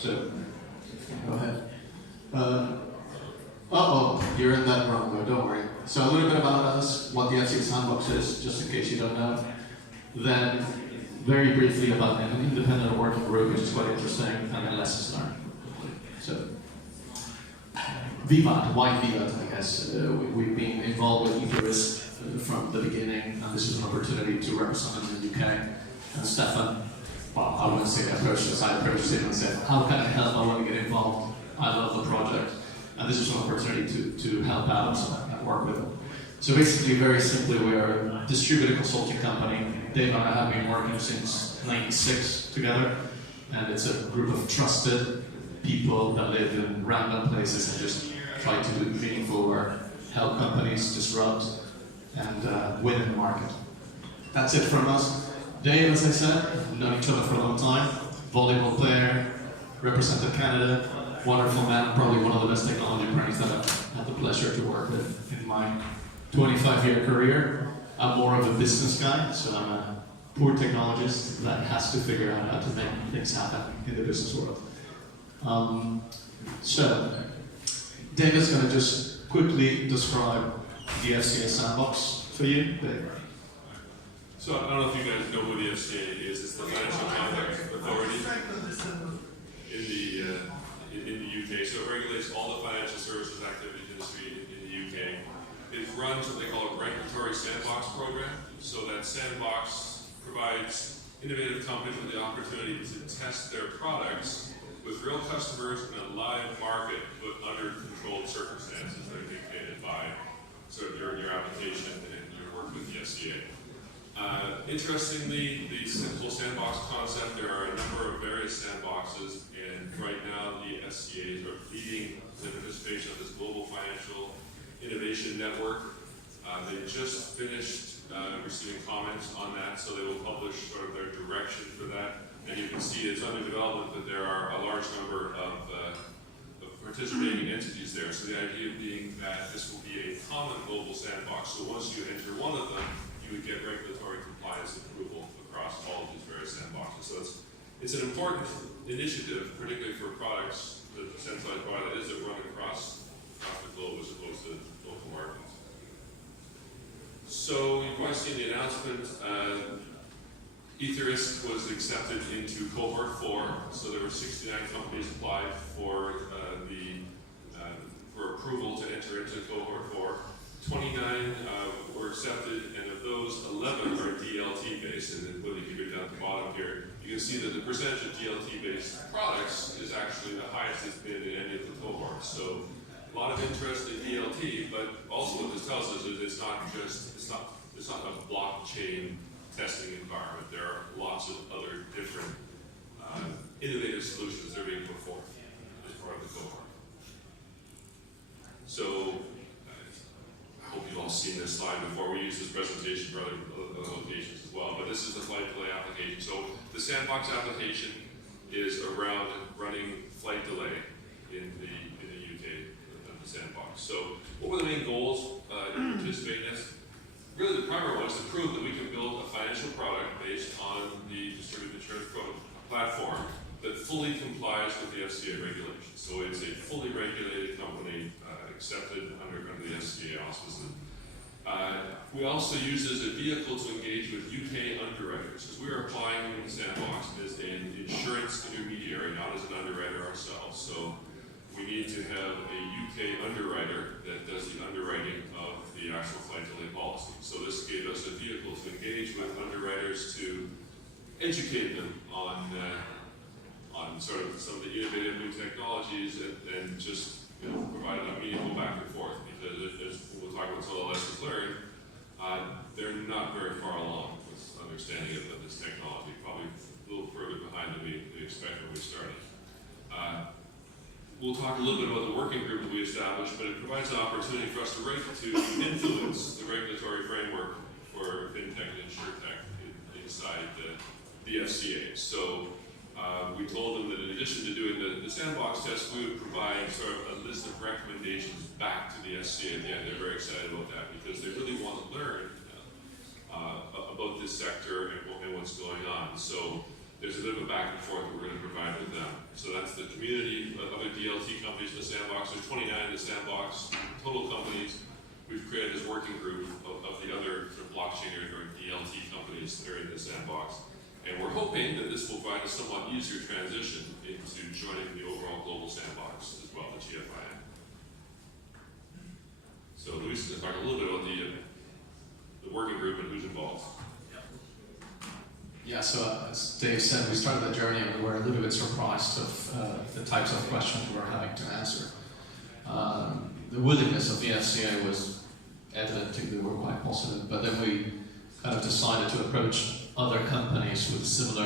So, go ahead. You're in that wrong though, don't worry. So a little bit about us, what the FCA Sandbox is, just in case you don't know. Then, very briefly about an independent working group, which is quite interesting, and then lessons learned. So, VBAT, why VBAT, I guess. We've been involved with Etherisk from the beginning, and this was an opportunity to represent them in the UK. And Stefan, well, I wouldn't say approached us, I approached him and said, how can I help? I want to get involved. I love the project. And this is an opportunity to help out and work with them. So basically, very simply, we are a distributed consulting company. Dave and I have been working since '96 together, and it's a group of trusted people that live in random places and just try to do meaningful work, help companies disrupt, and win in the market. That's it from us. Dave, as I said, we've known each other for a long time. Volleyball player, represented Canada, wonderful man, probably one of the best technology brains that I've had the pleasure to work with in my 25-year career. I'm more of a business guy, so I'm a poor technologist that has to figure out how to make things happen in the business world. So, David's going to just quickly describe the FCA Sandbox for you. Dave. So I don't know if you guys know who the FCA is. It's the Financial Conduct Authority in the UK. So it regulates all the financial services activity industry in the UK. It runs what they call a regulatory sandbox program. So that sandbox provides innovative companies with the opportunity to test their products with real customers in a live market, but under controlled circumstances that are dictated by sort of your application and your work with the FCA. Interestingly, the whole sandbox concept, there are a number of various sandboxes, and right now the SCAs are leading the participation of this global financial innovation network. They just finished receiving comments on that, so they will publish sort of their direction for that. And you can see it's under development, but there are a large number of participating entities there. So the idea being that this will be a common global sandbox. So once you enter one of them, you would get regulatory compliance approval across all of these various sandboxes. So it's an important initiative, particularly for products, the centralized product that is that run across the globe as opposed to local markets. So you've probably seen the announcement. Etherisk was accepted into cohort 4, so there were 69 companies applied for for approval to enter into cohort 4. 29 were accepted, and of those, 11 are DLT based. And then when you go down at the bottom here, you can see that the percentage of DLT based products is actually the highest it's been in any of the cohorts. So a lot of interest in DLT, but also what this tells us is it's not a blockchain testing environment. There are lots of other different innovative solutions that are being put forth as part of the cohort. So I hope you've all seen this slide before. We use this presentation for other locations as well, but this is the flight delay application. So the sandbox application is around running flight delay in the UK, the sandbox. So what were the main goals in participating in this? Really the primary one is to prove that we can build a financial product based on the distributed insurance platform that fully complies with the FCA regulations. So it's a fully regulated company accepted under the FCA auspices. We also use it as a vehicle to engage with UK underwriters, because we are applying in the sandbox as an insurance intermediary, not as an underwriter ourselves. So we need to have a UK underwriter that does the underwriting of the actual flight delay policy. So this gave us a vehicle to engage with underwriters to educate them on sort of some of the innovative new technologies and just provide a meaningful back and forth, because as we'll talk about some of the lessons learned, they're not very far along with understanding of this technology, probably a little further behind than we expected when we started. We'll talk a little bit about the working group that we established, but it provides an opportunity for us to influence the regulatory framework for fintech and insurtech inside the FCA. So we told them that in addition to doing the sandbox test, we would provide sort of a list of recommendations back to the FCA at the end. They're very excited about that because they really want to learn about this sector and what's going on. So there's a bit of a back and forth that we're going to provide with them. So that's the community of other DLT companies in the sandbox. There's 29 in the sandbox, total companies. We've created this working group of the other sort of blockchain or DLT companies that are in the sandbox. And we're hoping that this will provide a somewhat easier transition into joining the overall global sandbox as well, the GFIM. So Luis is going to talk a little bit about the working group and who's involved. Yeah, so as Dave said, we started the journey and we were a little bit surprised of the types of questions we were having to answer. The willingness of the FCA was evident, they were quite positive, but then we kind of decided to approach other companies with similar